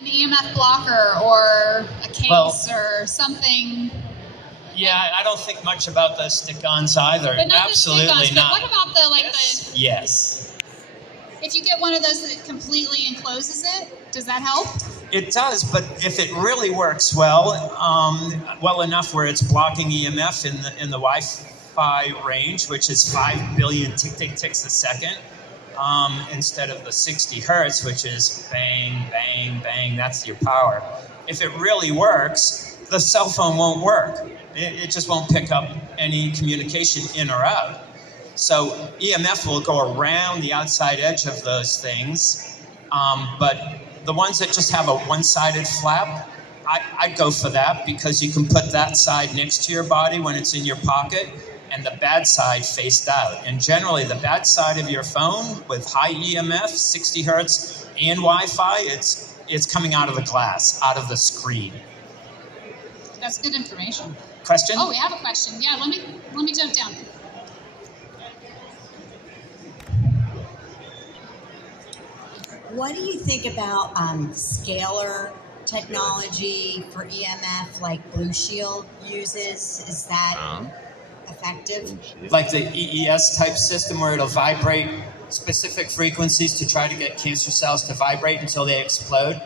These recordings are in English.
An EMF blocker or a case or something. Yeah, I don't think much about the stick-ons either. But not Absolutely the stick-ons, not. but what about the Yes. If you get one of those that completely encloses it, does that help? It does, but if it really works well, well enough where it's blocking EMF in the Wi-Fi range, which is 5 billion tick-tick-ticks a second, instead of the 60 hertz, which is bang, bang, bang, that's your power. If it really works, the cell phone won't work. It just won't pick up any communication in or out. So EMF will go around the outside edge of those things, but the ones that just have a one-sided flap, I'd go for that because you can put that side next to your body when it's in your pocket and the bad side faced out. And generally the bad side of your phone with high EMF, 60 hertz and Wi-Fi, it's coming out of the glass, out of the screen. That's good information. Question? Oh, we have a question. Yeah, let me jump down. What do you think about scalar technology for EMF like Blue Shield uses? Is that effective? Like the EES type system where it'll vibrate specific frequencies to try to get cancer cells to vibrate until they explode?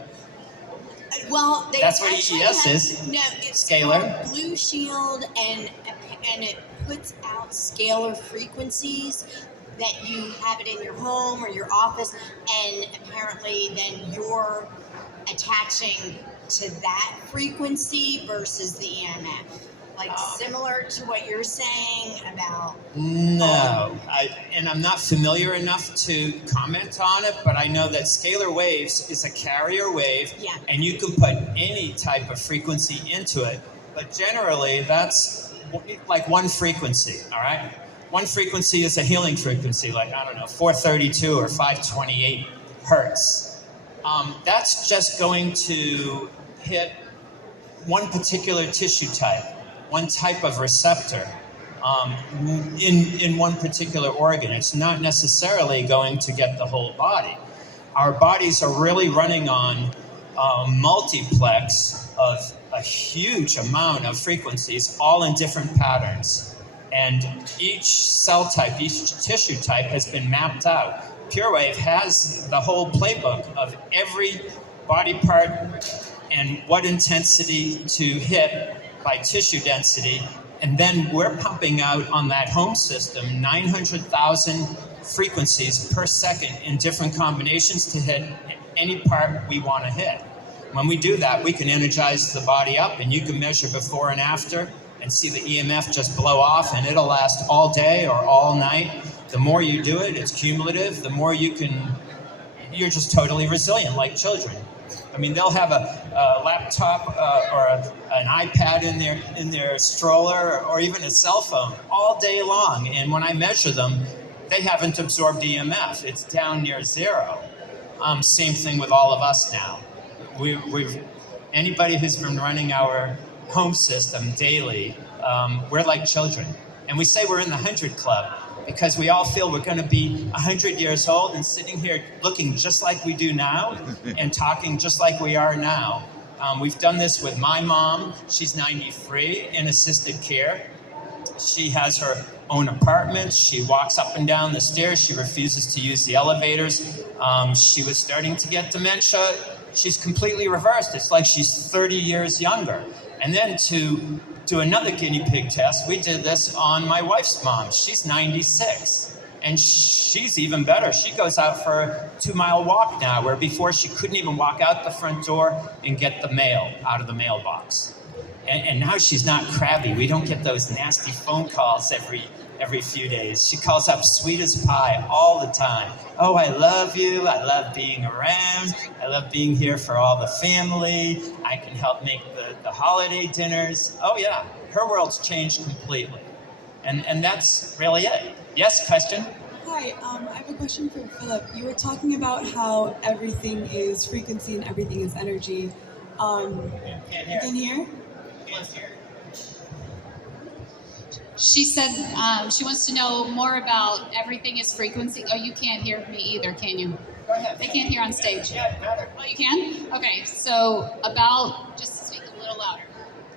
Well, that's what EES is. No, it's scalar. Called Blue Shield, and it puts out scalar frequencies that you have it in your home or your office, and apparently then you're attaching to that frequency versus the EMF. Like similar to what you're saying about... No, and I'm not familiar enough to comment on it, but I know that scalar waves is a carrier wave, and you can put any type of frequency into it, but generally that's like one frequency, all right? One frequency is a healing frequency, like, I don't know, 432 or 528 hertz. That's just going to hit one particular tissue type, one type of receptor in one particular organ. It's not necessarily going to get the whole body. Our bodies are really running on a multiplex of a huge amount of frequencies, all in different patterns. And each cell type, each tissue type has been mapped out. PureWave has the whole playbook of every body part and what intensity to hit by tissue density. And then we're pumping out on that home system 900,000 frequencies per second in different combinations to hit any part we want to hit. When we do that, we can energize the body up, and you can measure before and after and see the EMF just blow off, and it'll last all day or all night. The more you do it, it's cumulative. The more you can, you're just totally resilient, like children. I mean, they'll have a laptop or an iPad in their stroller, or even a cell phone all day long, and when I measure them, they haven't absorbed EMF. It's down near zero. Same thing with all of us now. Anybody who's been running our home system daily, we're like children. And we say we're in the 100 Club because we all feel we're going to be 100 years old and sitting here looking just like we do now and talking just like we are now. We've done this with my mom. She's 93 in assisted care. She has her own apartment. She walks up and down the stairs. She refuses to use the elevators. She was starting to get dementia. She's completely reversed. It's like she's 30 years younger. And then to do another guinea pig test, we did this on my wife's mom. She's 96, and she's even better. She goes out for a 2-mile walk now, where before she couldn't even walk out the front door and get the mail out of the mailbox. And now she's not crabby. We don't get those nasty phone calls every few days. She calls up sweet as pie all the time. Oh, I love you. I love being around. I love being here for all the family. I can help make the holiday dinners. Oh, yeah. Her world's changed completely. And that's really it. Yes, question? Hi, I have a question for Philip. You were talking about how everything is frequency and everything is energy. You can hear? She said she wants to know more about everything is frequency. Oh, you can't hear me either, can you? Go ahead. They can't hear on stage. Yeah, better. Oh, you can? Okay, so just speak a little louder.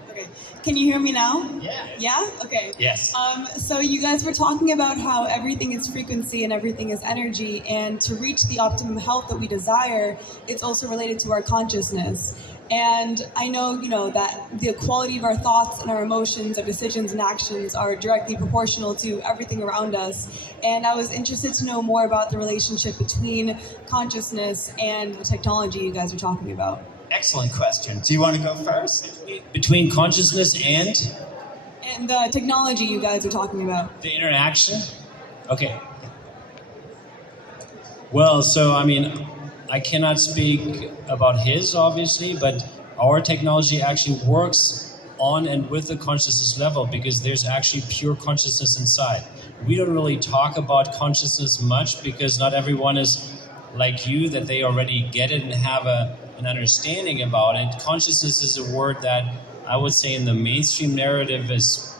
Okay. Can you hear me now? Yeah. Yeah? Okay. Yes. So you guys were talking about how everything is frequency and everything is energy, and to reach the optimum health that we desire, it's also related to our consciousness. And I know, that the quality of our thoughts and our emotions, our decisions and actions are directly proportional to everything around us. And I was interested to know more about the relationship between consciousness and the technology you guys were talking about. Excellent question. Do you want to go first? Between consciousness and The technology you guys are talking about. the interaction? Okay. Well, so I cannot speak about his, obviously, but our technology actually works on and with the consciousness level because there's actually pure consciousness inside. We don't really talk about consciousness much because not everyone is like you, that they already get it and have an understanding about it. Consciousness is a word that I would say in the mainstream narrative is,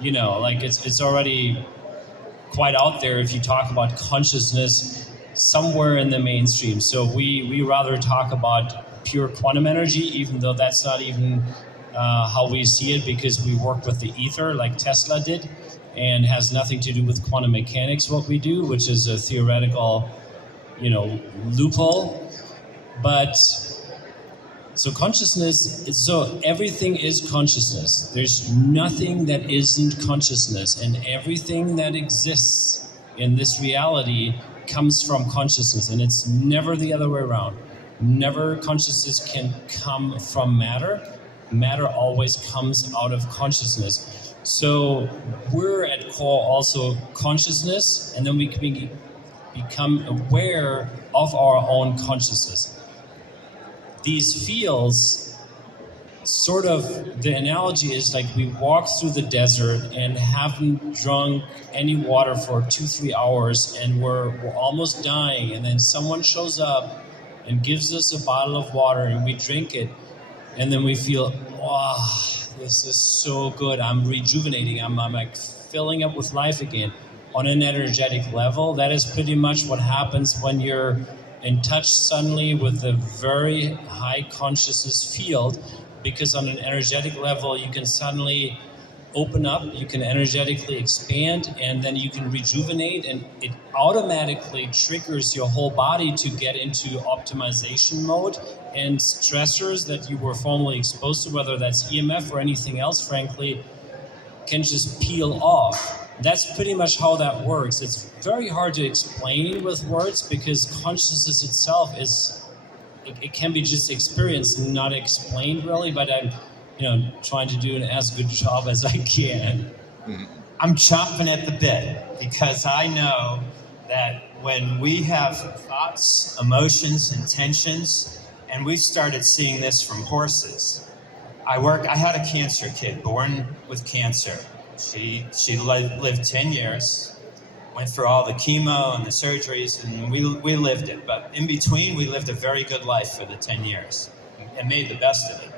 it's already quite out there if you talk about consciousness somewhere in the mainstream. So we rather talk about pure quantum energy, even though that's not even how we see it, because we work with the ether like Tesla did, and has nothing to do with quantum mechanics what we do, which is a theoretical loophole. But so consciousness, so everything is consciousness. There's nothing that isn't consciousness, and everything that exists in this reality comes from consciousness, and it's never the other way around. Never consciousness can come from matter. Matter always comes out of consciousness. So we're at core also consciousness, and then we can become aware of our own consciousness. These fields, sort of, the analogy is like we walk through the desert and haven't drunk any water for 2-3 hours, and we're almost dying, and then someone shows up and gives us a bottle of water, and we drink it, and then we feel, wow, this is so good. I'm rejuvenating. I'm like filling up with life again. On an energetic level, that is pretty much what happens when you're in touch suddenly with a very high consciousness field, because on an energetic level, you can suddenly open up, you can energetically expand, and then you can rejuvenate, and it automatically triggers your whole body to get into optimization mode, and stressors that you were formerly exposed to, whether that's EMF or anything else, frankly, can just peel off. That's pretty much how that works. It's very hard to explain with words because consciousness itself it can be just experienced, not explained really, but I'm trying to do an as good job as I can. I'm chomping at the bit because I know that when we have thoughts, emotions, intentions, and we've started seeing this from horses. I had a cancer kid born with cancer. She lived 10 years, went through all the chemo and the surgeries, and we lived it. But in between, we lived a very good life for the 10 years and made the best of it.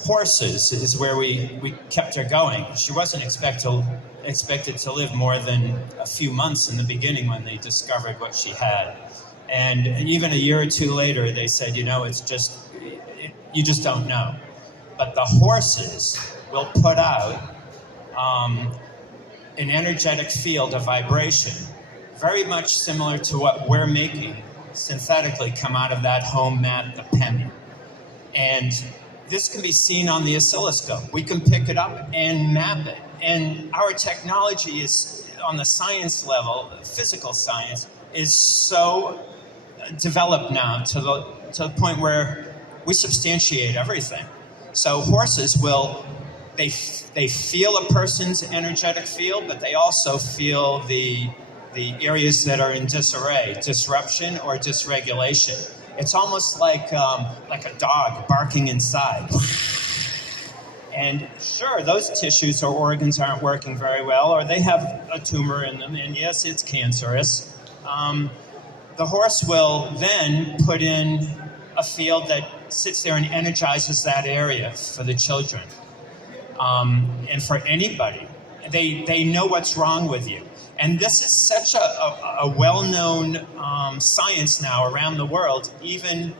Horses is where we kept her going. She wasn't expected to live more than a few months in the beginning when they discovered what she had. And even a year or two later, they said, it's just, you just don't know. But the horses will put out an energetic field of vibration, very much similar to what we're making synthetically come out of that home mat, the PEMI. And this can be seen on the oscilloscope. We can pick it up and map it. And our technology is, on the science level, physical science, is so developed now to the point where we substantiate everything. So horses will, they feel a person's energetic field, but they also feel the areas that are in disarray, disruption or dysregulation. It's almost like a dog barking inside. And sure, those tissues or organs aren't working very well, or they have a tumor in them, and yes, it's cancerous. The horse will then put in a field that sits there and energizes that area for the children. And for anybody, they know what's wrong with you. And this is such a well-known science now around the world. Even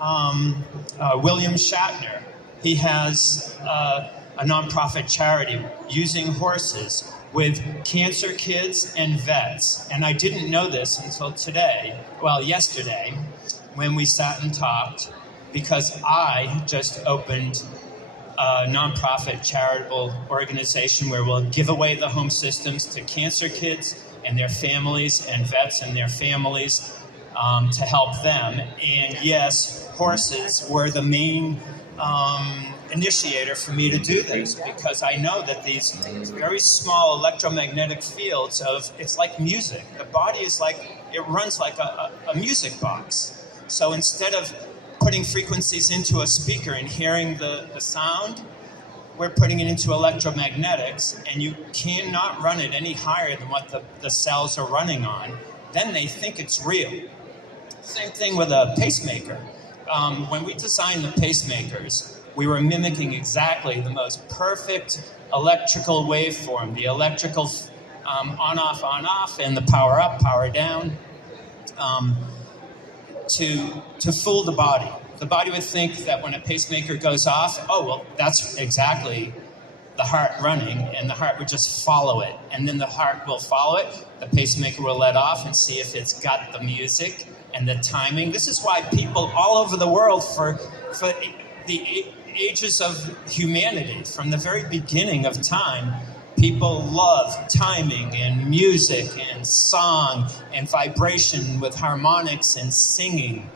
William Shatner, he has a nonprofit charity using horses with cancer kids and vets. And I didn't know this until yesterday, when we sat and talked, because I just opened a nonprofit charitable organization where we'll give away the home systems to cancer kids and their families and vets and their families to help them. And yes, horses were the main initiator for me to do this, because I know that these very small electromagnetic fields it's like music. The body is it runs like a music box. So instead of putting frequencies into a speaker and hearing the sound, we're putting it into electromagnetics, and you cannot run it any higher than what the cells are running on. Then they think it's real. Same thing with a pacemaker. When we designed the pacemakers, we were mimicking exactly the most perfect electrical waveform, the electrical on-off, and the power up, power down, to fool the body. The body would think that when a pacemaker goes off, oh, well, that's exactly the heart running, and the heart would just follow it. And then the heart will follow it, the pacemaker will let off and see if it's got the music and the timing. This is why people all over the world, for the ages of humanity, from the very beginning of time, people love timing and music and song and vibration with harmonics and singing.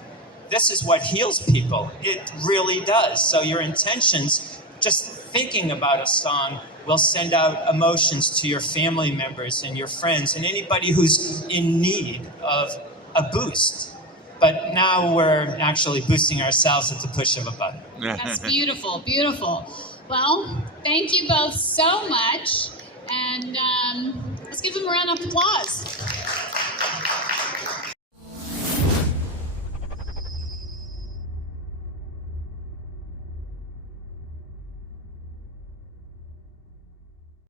This is what heals people. It really does. So your intentions, just thinking about a song, will send out emotions to your family members and your friends and anybody who's in need of a boost. But now we're actually boosting ourselves at the push of a button. That's beautiful, beautiful. Well, thank you both so much. And let's give them a round of applause.